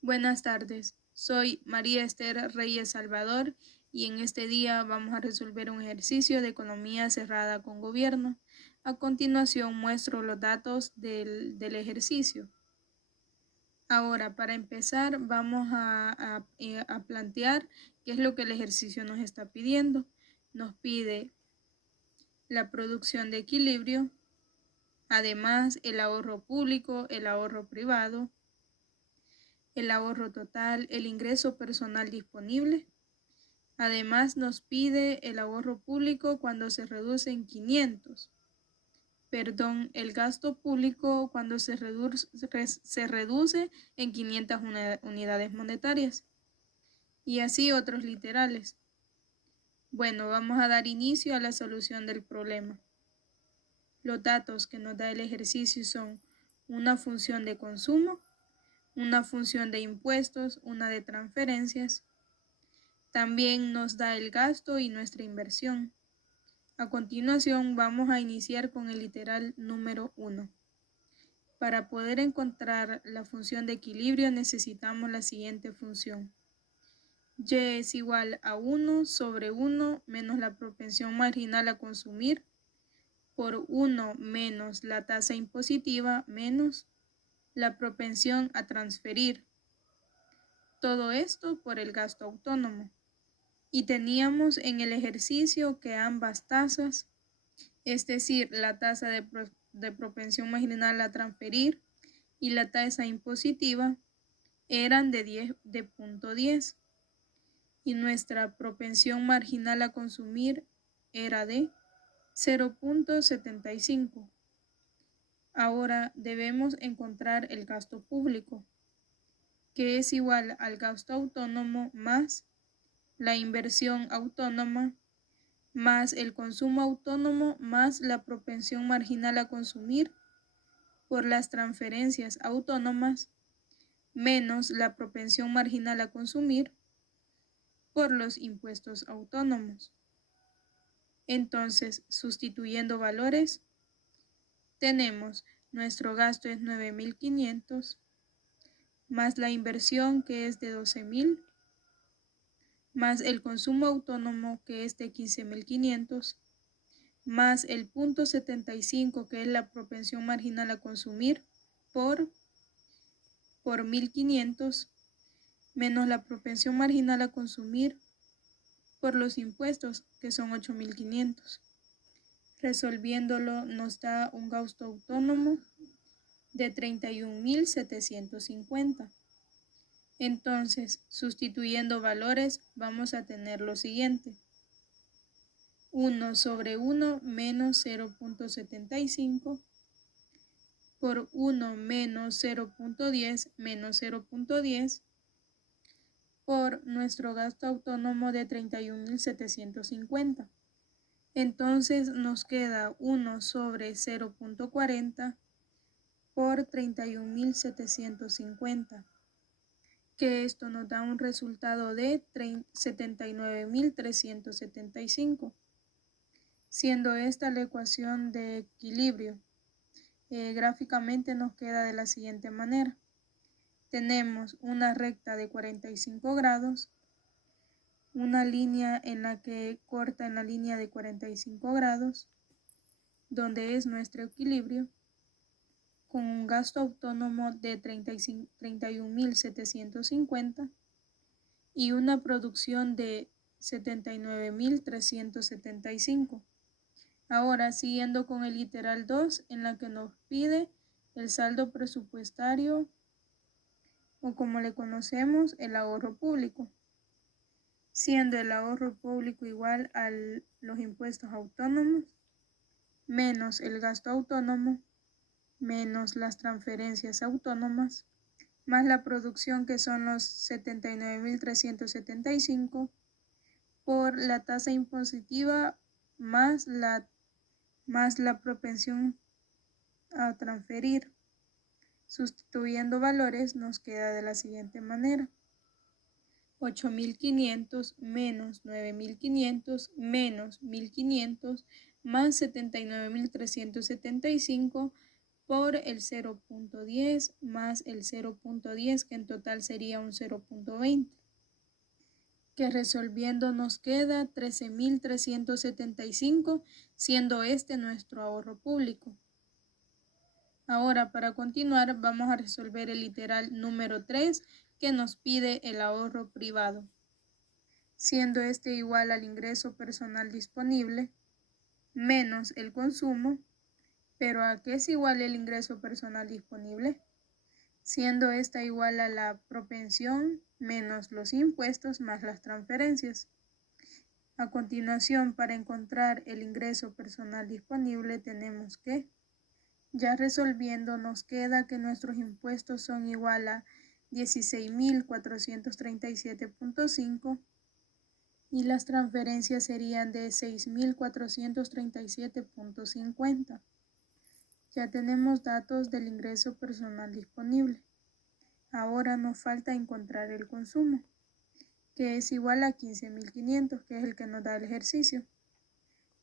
Buenas tardes, soy María Esther Reyes Salvador y en este día vamos a resolver un ejercicio de economía cerrada con gobierno. A continuación muestro los datos del ejercicio. Ahora, para empezar, vamos a plantear qué es lo que el ejercicio nos está pidiendo. Nos pide la producción de equilibrio, además el ahorro público, el ahorro privado, el ahorro total, el ingreso personal disponible. Además nos pide el ahorro público cuando se reduce en 500. El gasto público cuando se reduce en 500 unidades monetarias. Y así otros literales. Bueno, vamos a dar inicio a la solución del problema. Los datos que nos da el ejercicio son una función de consumo, una función de impuestos, una de transferencias. También nos da el gasto y nuestra inversión. A continuación vamos a iniciar con el literal número 1. Para poder encontrar la función de equilibrio necesitamos la siguiente función. Y es igual a 1 sobre 1 menos la propensión marginal a consumir por 1 menos la tasa impositiva menos la propensión a transferir. Todo esto por el gasto autónomo. Y teníamos en el ejercicio que ambas tasas, es decir, la tasa de propensión marginal a transferir y la tasa impositiva, eran de 0.10 y nuestra propensión marginal a consumir era de 0.75. Ahora debemos encontrar el gasto público, que es igual al gasto autónomo más la inversión autónoma más el consumo autónomo más la propensión marginal a consumir por las transferencias autónomas menos la propensión marginal a consumir por los impuestos autónomos. Entonces, sustituyendo valores, tenemos nuestro gasto es 9.500 más la inversión que es de 12.000 más el consumo autónomo que es de 15.500 más el 0.75 que es la propensión marginal a consumir por 1.500 menos la propensión marginal a consumir por los impuestos que son 8.500. Resolviéndolo nos da un gasto autónomo de 31.750. Entonces, sustituyendo valores, vamos a tener lo siguiente. 1 sobre 1 menos 0.75 por 1 menos 0.10 menos 0.10 por nuestro gasto autónomo de 31.750. Entonces nos queda 1 sobre 0.40 por 31.750, que esto nos da un resultado de 79.375, siendo esta la ecuación de equilibrio. Gráficamente nos queda de la siguiente manera. Tenemos una recta de 45 grados, una línea en la que corta en la línea de 45 grados, donde es nuestro equilibrio, con un gasto autónomo de 31.750 y una producción de 79.375. Ahora, siguiendo con el literal 2, en la que nos pide el saldo presupuestario, o como le conocemos, el ahorro público, siendo el ahorro público igual a los impuestos autónomos, menos el gasto autónomo, menos las transferencias autónomas, más la producción que son los 79.375, por la tasa impositiva más la propensión a transferir. Sustituyendo valores nos queda de la siguiente manera. 8.500 menos 9.500 menos 1.500 más 79.375 por el 0.10 más el 0.10, que en total sería un 0.20, que resolviendo nos queda 13.375, siendo este nuestro ahorro público. Ahora, para continuar, vamos a resolver el literal número 3, que nos pide el ahorro privado, siendo este igual al ingreso personal disponible menos el consumo. ¿Pero a qué es igual el ingreso personal disponible? Siendo esta igual a la propensión menos los impuestos más las transferencias. A continuación, para encontrar el ingreso personal disponible tenemos que, ya resolviendo, nos queda que nuestros impuestos son igual a 16.437.5 y las transferencias serían de 6.437.50. Ya tenemos datos del ingreso personal disponible. Ahora nos falta encontrar el consumo, que es igual a 15.500, que es el que nos da el ejercicio,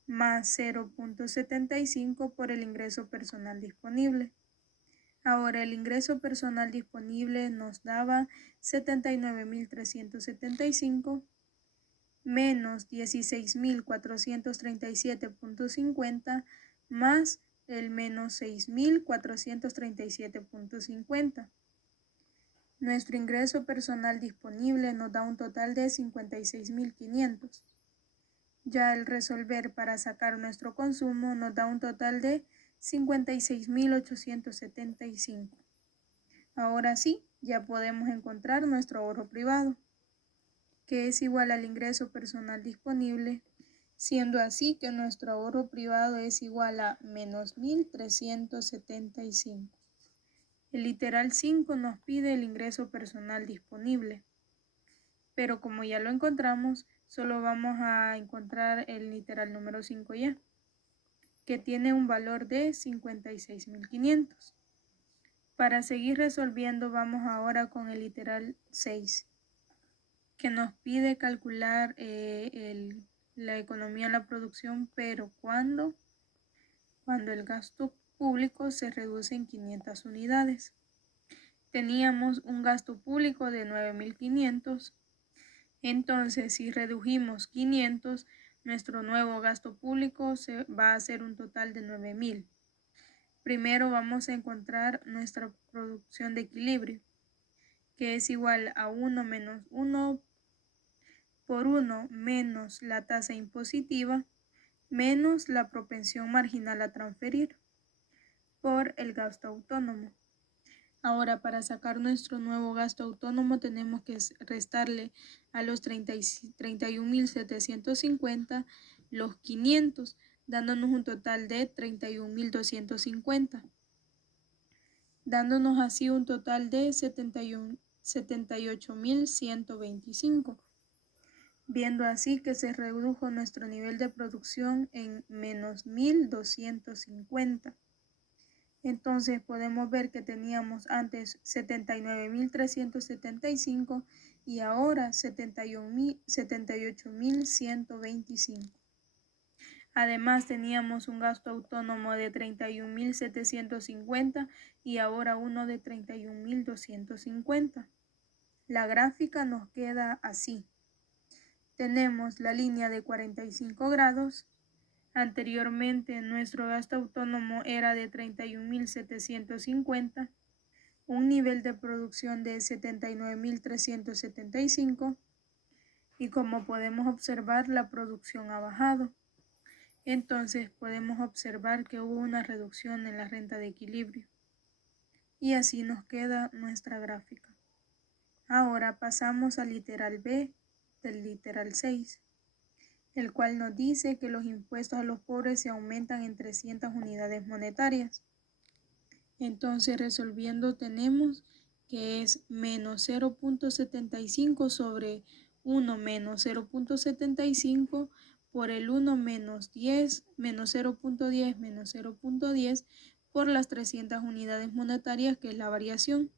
más 0.75 por el ingreso personal disponible. Ahora el ingreso personal disponible nos daba 79.375 menos 16.437.50 más el menos 6.437.50. Nuestro ingreso personal disponible nos da un total de 56.500. Ya al resolver para sacar nuestro consumo nos da un total de 56.875. Ahora sí, ya podemos encontrar nuestro ahorro privado, que es igual al ingreso personal disponible, siendo así que nuestro ahorro privado es igual a menos 1.375. El literal 5 nos pide el ingreso personal disponible, pero como ya lo encontramos, solo vamos a encontrar el literal número 5 ya, que tiene un valor de 56.500. Para seguir resolviendo, vamos ahora con el literal 6, que nos pide calcular la economía en la producción, pero cuando el gasto público se reduce en 500 unidades. Teníamos un gasto público de 9.500, entonces si redujimos 500, nuestro nuevo gasto público va a ser un total de 9.000. Primero vamos a encontrar nuestra producción de equilibrio, que es igual a 1 menos 1 por 1 menos la tasa impositiva menos la propensión marginal a transferir por el gasto autónomo. Ahora, para sacar nuestro nuevo gasto autónomo tenemos que restarle a los 31.750 los 500, dándonos un total de 31.250, dándonos así un total de 78.125. Viendo así que se redujo nuestro nivel de producción en menos 1.250. Entonces podemos ver que teníamos antes 79.375 y ahora 78.125. Además teníamos un gasto autónomo de 31.750 y ahora uno de 31.250. La gráfica nos queda así. Tenemos la línea de 45 grados. Anteriormente nuestro gasto autónomo era de 31.750, un nivel de producción de 79.375 y como podemos observar la producción ha bajado. Entonces podemos observar que hubo una reducción en la renta de equilibrio. Y así nos queda nuestra gráfica. Ahora pasamos al literal B del literal 6. El cual nos dice que los impuestos a los pobres se aumentan en 300 unidades monetarias. Entonces resolviendo tenemos que es menos 0.75 sobre 1 menos 0.75 por el 1 menos 10, menos 0.10 menos 0.10 por las 300 unidades monetarias, que es la variación.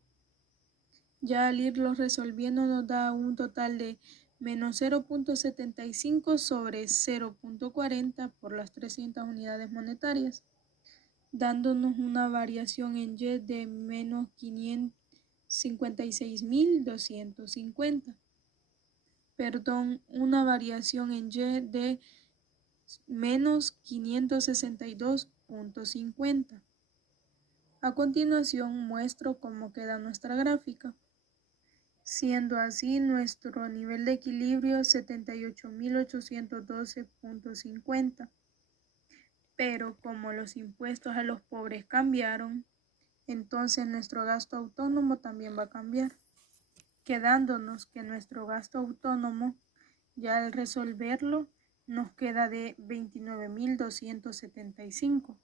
Ya al irlo resolviendo nos da un total de menos 0.75 sobre 0.40 por las 300 unidades monetarias, dándonos una variación en Y de menos 56.250. Perdón, una variación en Y de menos 562.50. A continuación muestro cómo queda nuestra gráfica. Siendo así, nuestro nivel de equilibrio es 78.812.50. Pero como los impuestos a los pobres cambiaron, entonces nuestro gasto autónomo también va a cambiar, quedándonos que nuestro gasto autónomo, ya al resolverlo, nos queda de 29.275.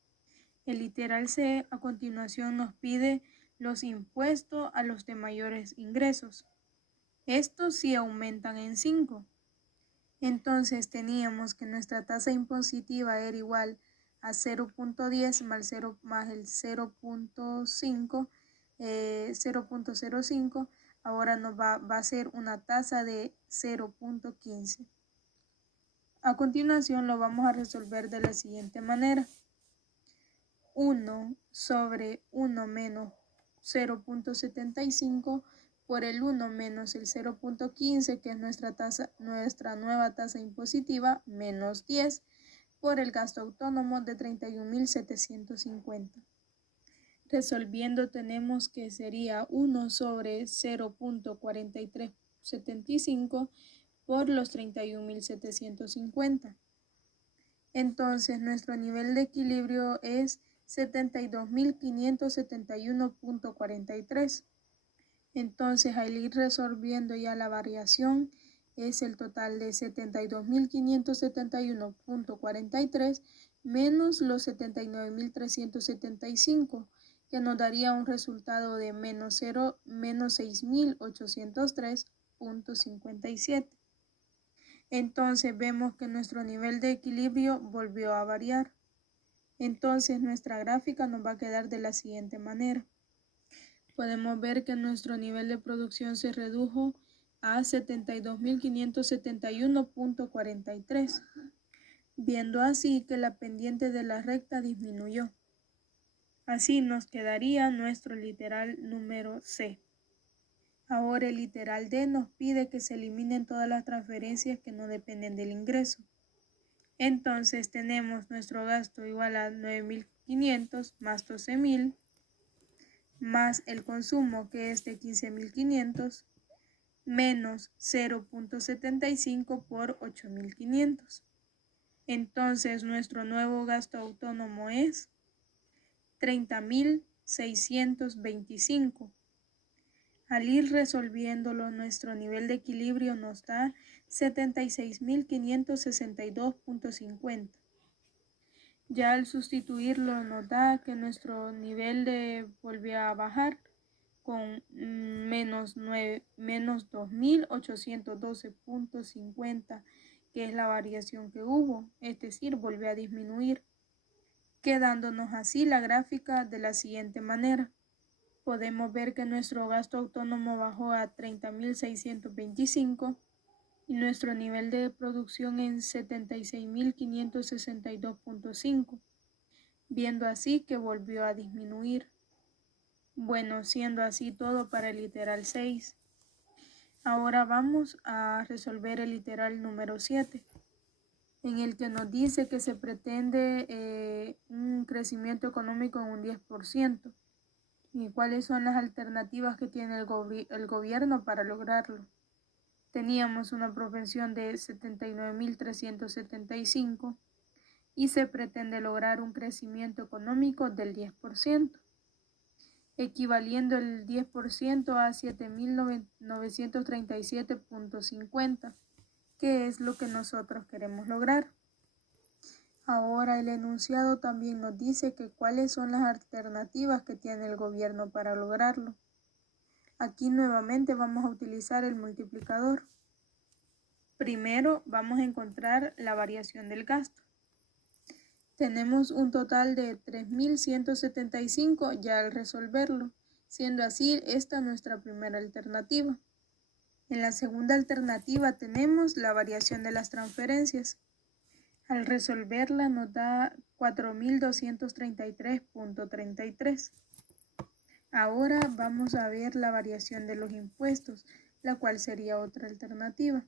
El literal C a continuación nos pide los impuestos a los de mayores ingresos. Estos sí aumentan en 5. Entonces teníamos que nuestra tasa impositiva era igual a 0.10 más el 0.05, ahora nos va a ser una tasa de 0.15. A continuación lo vamos a resolver de la siguiente manera. 1 sobre 1 menos 0.75 por el 1 menos el 0.15, que es nuestra nueva tasa impositiva, menos 10 por el gasto autónomo de 31.750. Resolviendo tenemos que sería 1 sobre 0.4375 por los 31.750. Entonces nuestro nivel de equilibrio es 72.571.43. Entonces al ir resolviendo ya la variación es el total de 72.571.43 menos los 79.375, que nos daría un resultado de menos 6.803.57. Entonces vemos que nuestro nivel de equilibrio volvió a variar. Entonces nuestra gráfica nos va a quedar de la siguiente manera. Podemos ver que nuestro nivel de producción se redujo a 72.571.43, viendo así que la pendiente de la recta disminuyó. Así nos quedaría nuestro literal número C. Ahora el literal D nos pide que se eliminen todas las transferencias que no dependen del ingreso. Entonces tenemos nuestro gasto igual a 9.500 más 12.000 más el consumo, que es de 15.500 menos 0.75 por 8.500. Entonces nuestro nuevo gasto autónomo es 30.625. Al ir resolviéndolo, nuestro nivel de equilibrio nos da 76.562.50. Ya al sustituirlo nos da que nuestro nivel volvió a bajar con menos 2.812.50, que es la variación que hubo, es decir, volvió a disminuir, quedándonos así la gráfica de la siguiente manera. Podemos ver que nuestro gasto autónomo bajó a 30.625 y nuestro nivel de producción en 76.562.5, viendo así que volvió a disminuir. Bueno, siendo así todo para el literal 6. Ahora vamos a resolver el literal número 7, en el que nos dice que se pretende un crecimiento económico en un 10%. ¿Y cuáles son las alternativas que tiene el gobierno para lograrlo? Teníamos una propensión de 79.375 y se pretende lograr un crecimiento económico del 10%, equivaliendo el 10% a 7.937.50, que es lo que nosotros queremos lograr. Ahora el enunciado también nos dice que cuáles son las alternativas que tiene el gobierno para lograrlo. Aquí nuevamente vamos a utilizar el multiplicador. Primero vamos a encontrar la variación del gasto. Tenemos un total de 3.175 ya al resolverlo, siendo así esta nuestra primera alternativa. En la segunda alternativa tenemos la variación de las transferencias. Al resolverla nos da 4.233.33. Ahora vamos a ver la variación de los impuestos, la cual sería otra alternativa.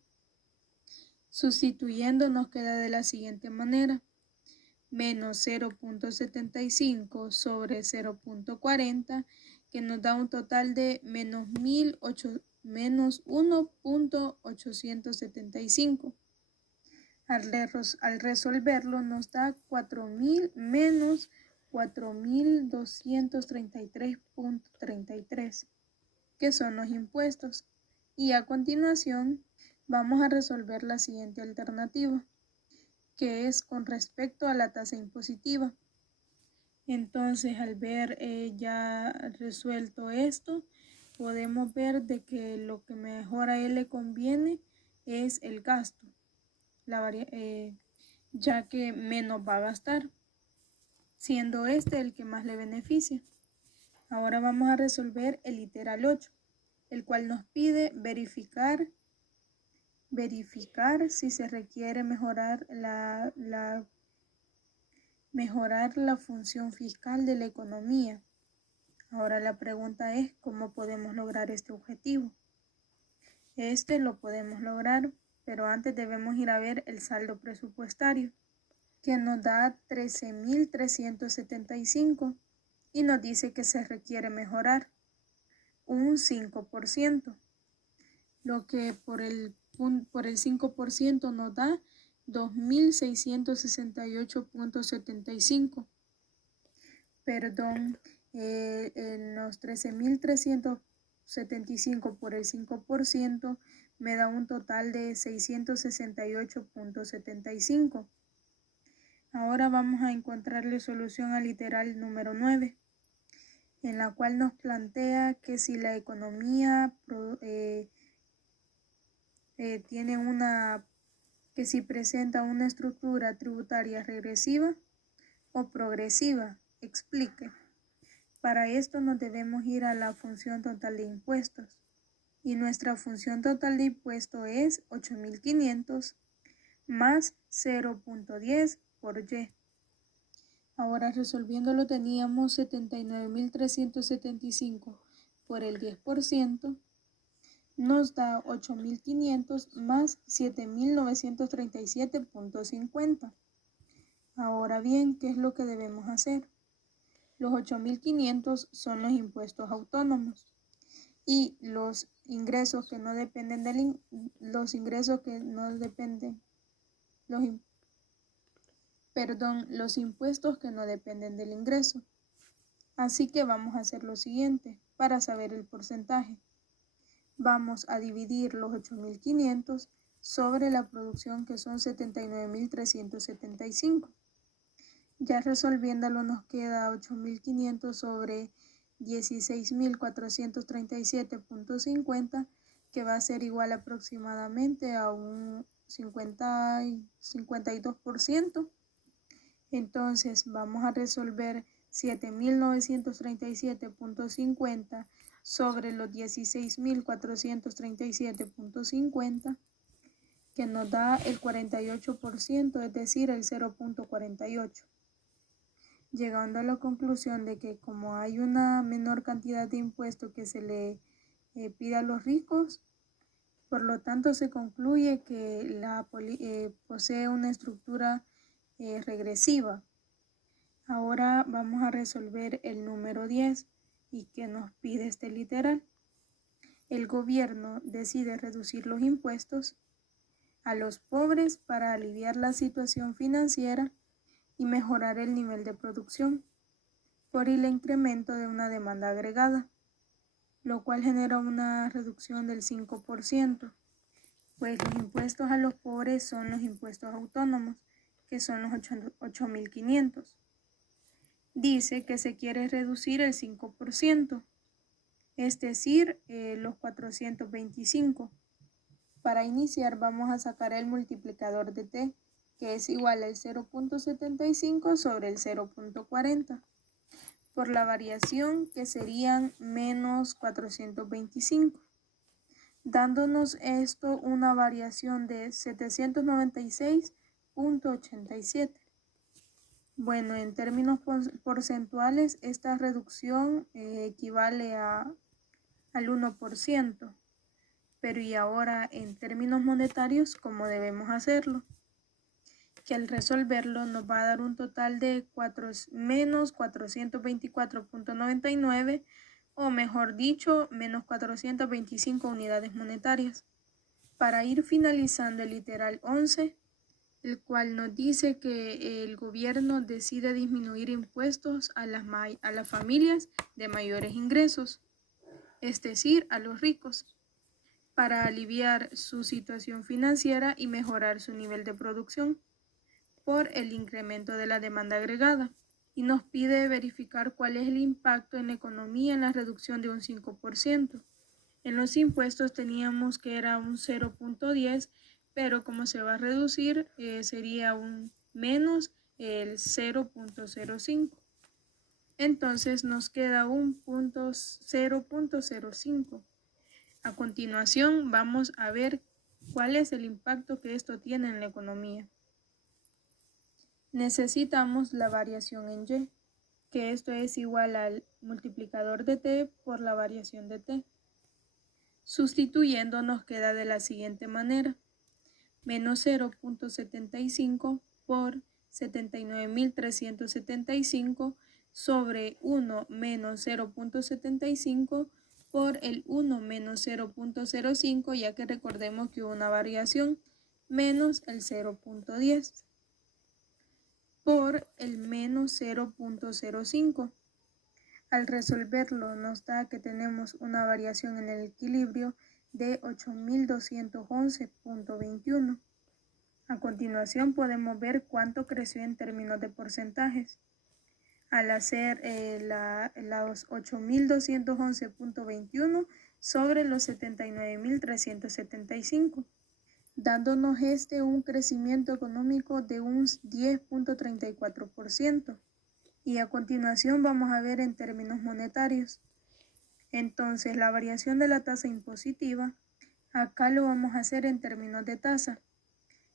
Sustituyendo nos queda de la siguiente manera: menos 0.75 sobre 0.40, que nos da un total de menos 1.875. Al resolverlo nos da 4.000 menos 4.233.33, que son los impuestos. Y a continuación vamos a resolver la siguiente alternativa, que es con respecto a la tasa impositiva. Entonces, al ver ya resuelto esto, podemos ver de que lo que mejor a él le conviene es el gasto, ya que menos va a gastar, siendo este el que más le beneficia. Ahora vamos a resolver el literal 8, el cual nos pide verificar si se requiere mejorar la función fiscal de la economía. Ahora la pregunta es, ¿cómo podemos lograr este objetivo? Este lo podemos lograr, pero antes debemos ir a ver el saldo presupuestario, que nos da 13.375 y nos dice que se requiere mejorar un 5%, lo que por el 5% nos da 2.668.75. Perdón, en los 13.375 por el 5% me da un total de 668.75. Ahora vamos a encontrarle solución al literal número 9, en la cual nos plantea que si la economía que si presenta una estructura tributaria regresiva o progresiva, explique. Para esto nos debemos ir a la función total de impuestos, y nuestra función total de impuesto es 8.500 más 0.10 por Y. Ahora resolviéndolo teníamos 79.375 por el 10%, nos da 8.500 más 7.937.50. Ahora bien, ¿qué es lo que debemos hacer? Los 8.500 son los impuestos autónomos y los ingresos que no dependen los impuestos que no dependen del ingreso. Así que vamos a hacer lo siguiente para saber el porcentaje. Vamos a dividir los 8.500 sobre la producción, que son 79.375. Ya resolviéndolo nos queda 8.500 sobre 16.437.50, que va a ser igual aproximadamente a un 52%. Entonces vamos a resolver 7.937.50 sobre los 16.437.50, que nos da el 48%, es decir, el 0.48. Llegando a la conclusión de que como hay una menor cantidad de impuestos que se le pide a los ricos, por lo tanto se concluye que posee una estructura regresiva. Ahora vamos a resolver el número 10 y que nos pide este literal. El gobierno decide reducir los impuestos a los pobres para aliviar la situación financiera y mejorar el nivel de producción por el incremento de una demanda agregada, lo cual genera una reducción del 5%, pues los impuestos a los pobres son los impuestos autónomos, que son los 8.500. Dice que se quiere reducir el 5%, es decir, los 425. Para iniciar vamos a sacar el multiplicador de t, que es igual al 0.75 sobre el 0.40, por la variación que serían menos 425, dándonos esto una variación de 796 0.87. Bueno, en términos porcentuales, esta reducción equivale al 1%. Pero y ahora en términos monetarios, ¿cómo debemos hacerlo? Que al resolverlo nos va a dar un total de menos 424.99, o mejor dicho, menos 425 unidades monetarias. Para ir finalizando el literal 11, el cual nos dice que el gobierno decide disminuir impuestos a las familias de mayores ingresos, es decir, a los ricos, para aliviar su situación financiera y mejorar su nivel de producción por el incremento de la demanda agregada, y nos pide verificar cuál es el impacto en la economía en la reducción de un 5%. En los impuestos teníamos que era un 0.10, pero como se va a reducir sería un menos el 0.05. Entonces nos queda un 0.05. A continuación vamos a ver cuál es el impacto que esto tiene en la economía. Necesitamos la variación en Y, que esto es igual al multiplicador de T por la variación de T. Sustituyendo nos queda de la siguiente manera: menos 0.75 por 79.375 sobre 1 menos 0.75 por el 1 menos 0.05, ya que recordemos que hubo una variación, menos el 0.10 por el menos 0.05. Al resolverlo nos da que tenemos una variación en el equilibrio de 8.211.21. A continuación podemos ver cuánto creció en términos de porcentajes. Al hacer los 8.211.21 sobre los 79.375. dándonos un crecimiento económico de un 10.34%. Y a continuación vamos a ver en términos monetarios. Entonces, la variación de la tasa impositiva, acá lo vamos a hacer en términos de tasa,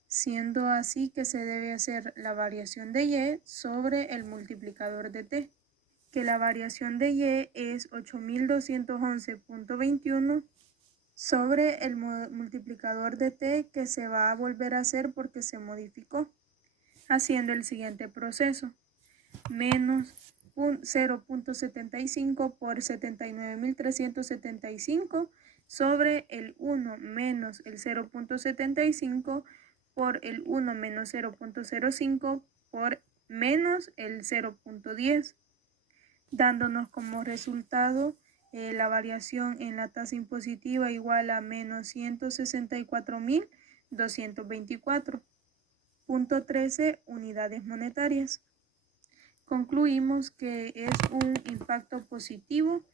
siendo así que se debe hacer la variación de Y sobre el multiplicador de T, que la variación de Y es 8.211.21 sobre el multiplicador de T, que se va a volver a hacer porque se modificó, haciendo el siguiente proceso: menos 0.75 por 79.375 sobre el 1 menos el 0.75 por el 1 menos 0.05 por menos el 0.10, dándonos como resultado la variación en la tasa impositiva igual a menos 164.224.13 unidades monetarias. Concluimos que es un impacto positivo,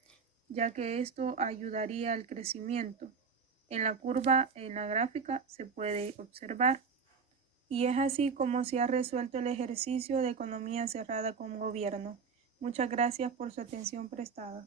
ya que esto ayudaría al crecimiento. En la curva, en la gráfica, se puede observar. Y es así como se ha resuelto el ejercicio de economía cerrada con gobierno. Muchas gracias por su atención prestada.